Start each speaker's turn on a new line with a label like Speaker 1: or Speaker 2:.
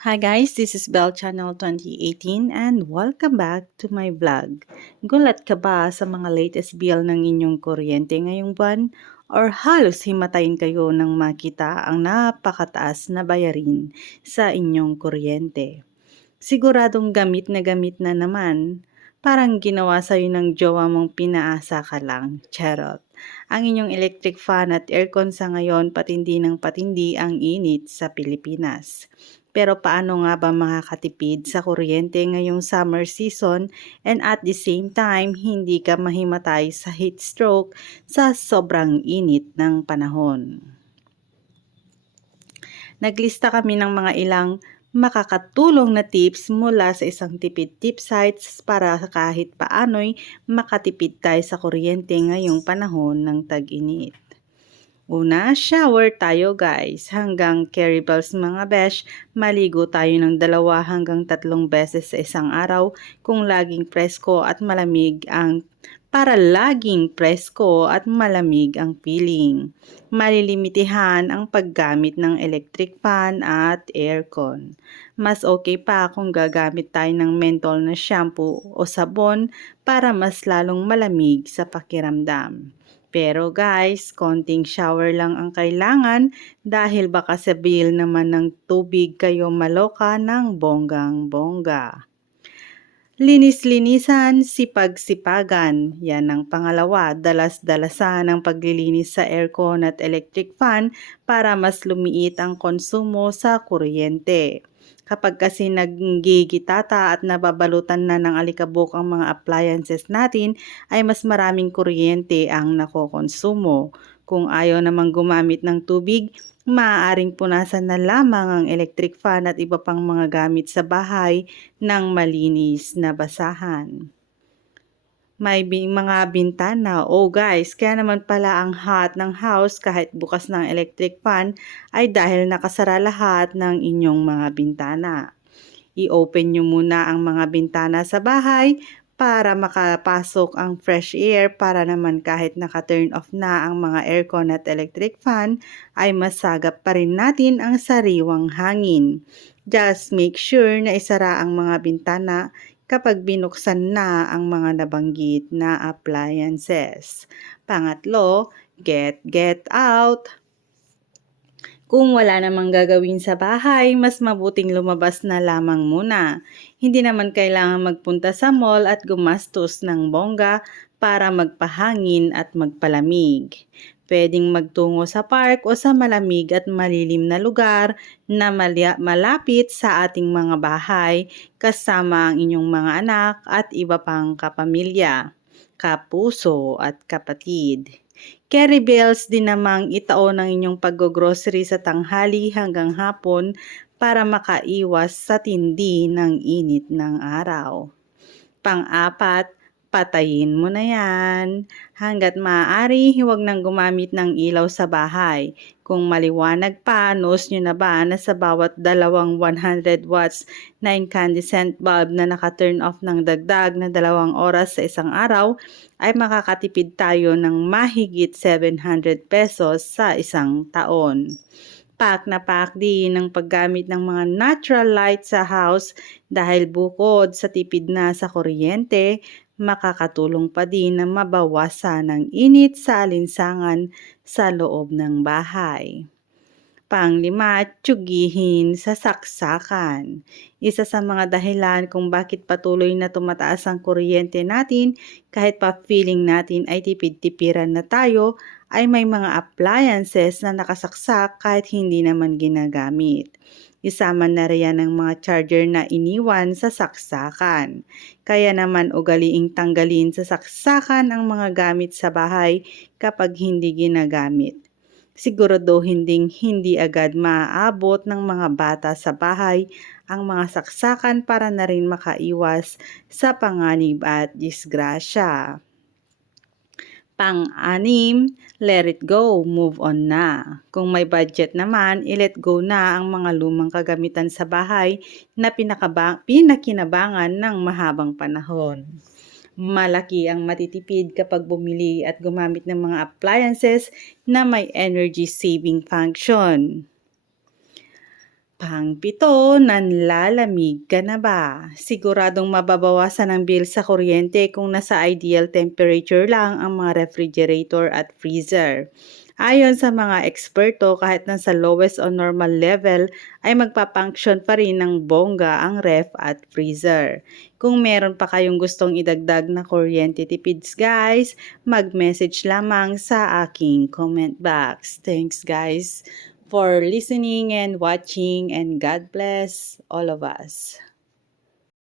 Speaker 1: Hi guys, this is Bell Channel 2018 and welcome back to my vlog. Gulat ka ba sa mga latest bill ng inyong kuryente ngayong buwan? Or halos himatayin kayo nang makita ang napakataas na bayarin sa inyong kuryente? Siguradong gamit na gamit na naman. Parang ginawa sa'yo ng jowa mong pinaasa ka lang. Charot. Ang inyong electric fan at aircon sa ngayon patindi ng patindi ang init sa Pilipinas. Pero paano nga ba makakatipid sa kuryente ngayong summer season and at the same time hindi ka mahimatay sa heat stroke sa sobrang init ng panahon? Naglista kami ng mga ilang makakatulong na tips mula sa isang tipid tip sites para kahit paano'y makatipid tayo sa kuryente ngayong panahon ng tag-init. Una, shower tayo guys. Hanggang carry bells mga besh, maligo tayo ng dalawa hanggang tatlong beses sa isang araw kung laging presko at malamig ang para laging presko at malamig ang feeling. Malilimitihan ang paggamit ng electric fan at aircon. Mas okay pa kung gagamit tayo ng mentol na shampoo o sabon para mas lalong malamig sa pakiramdam. Pero guys, konting shower lang ang kailangan dahil baka sa bill naman ng tubig kayo maloka ng bonggang-bongga. Linis-linisan, sipag-sipagan. Yan ang pangalawa, dalas-dalasan ang paglilinis sa aircon at electric fan para mas lumiit ang konsumo sa kuryente. Kapag kasi naggigitata at nababalutan na ng alikabok ang mga appliances natin, ay mas maraming kuryente ang nakokonsumo. Kung ayaw namang gumamit ng tubig, maaaring punasan na lamang ang electric fan at iba pang mga gamit sa bahay ng malinis na basahan may mga bintana. Oh guys, kaya naman pala ang hot ng house kahit bukas ng electric fan ay dahil nakasara lahat ng inyong mga bintana. I-open nyo muna ang mga bintana sa bahay para makapasok ang fresh air para naman kahit naka-turn off na ang mga aircon at electric fan ay masagap pa rin natin ang sariwang hangin. Just make sure na isara ang mga bintana kapag binuksan na ang mga nabanggit na appliances. Pangatlo, get get out. Kung wala namang gagawin sa bahay, mas mabuting lumabas na lamang muna. Hindi naman kailangan magpunta sa mall at gumastos ng bongga para magpahangin at magpalamig. Pwedeng magtungo sa park o sa malamig at malilim na lugar na malapit sa ating mga bahay kasama ang inyong mga anak at iba pang kapamilya, kapuso at kapatid. Carry bells din namang itaon ang inyong pag-grocery sa tanghali hanggang hapon para makaiwas sa tindi ng init ng araw. Pang-apat, patayin mo na yan. Hanggat maaari, huwag nang gumamit ng ilaw sa bahay. Kung maliwanag pa, nose nyo na ba na sa bawat dalawang 100 watts na incandescent bulb na naka-turn off ng dagdag na dalawang oras sa isang araw, ay makakatipid tayo ng mahigit 700 pesos sa isang taon pack na pack din ng paggamit ng mga natural light sa house dahil bukod sa tipid na sa kuryente, makakatulong pa din na mabawasan ang init sa alinsangan sa loob ng bahay. Panglima, tsugihin sa saksakan. Isa sa mga dahilan kung bakit patuloy na tumataas ang kuryente natin kahit pa feeling natin ay tipid-tipiran na tayo ay may mga appliances na nakasaksak kahit hindi naman ginagamit. Isama na riyan ang mga charger na iniwan sa saksakan. Kaya naman ugaliing tanggalin sa saksakan ang mga gamit sa bahay kapag hindi ginagamit. Siguraduhin ding hindi agad maaabot ng mga bata sa bahay ang mga saksakan para na rin makaiwas sa panganib at disgrasya. Pang-anim, let it go, move on na. Kung may budget naman, i-let go na ang mga lumang kagamitan sa bahay na pinakinabangan ng mahabang panahon. Malaki ang matitipid kapag bumili at gumamit ng mga appliances na may energy saving function. Pangpito, nanlalamig ka na ba? Siguradong mababawasan ang bill sa kuryente kung nasa ideal temperature lang ang mga refrigerator at freezer. Ayon sa mga eksperto, kahit nasa lowest o normal level, ay magpapunction pa rin ng bongga ang ref at freezer. Kung meron pa kayong gustong idagdag na kuryente tipids guys, mag-message lamang sa aking comment box. Thanks guys for listening and watching and God bless all of us.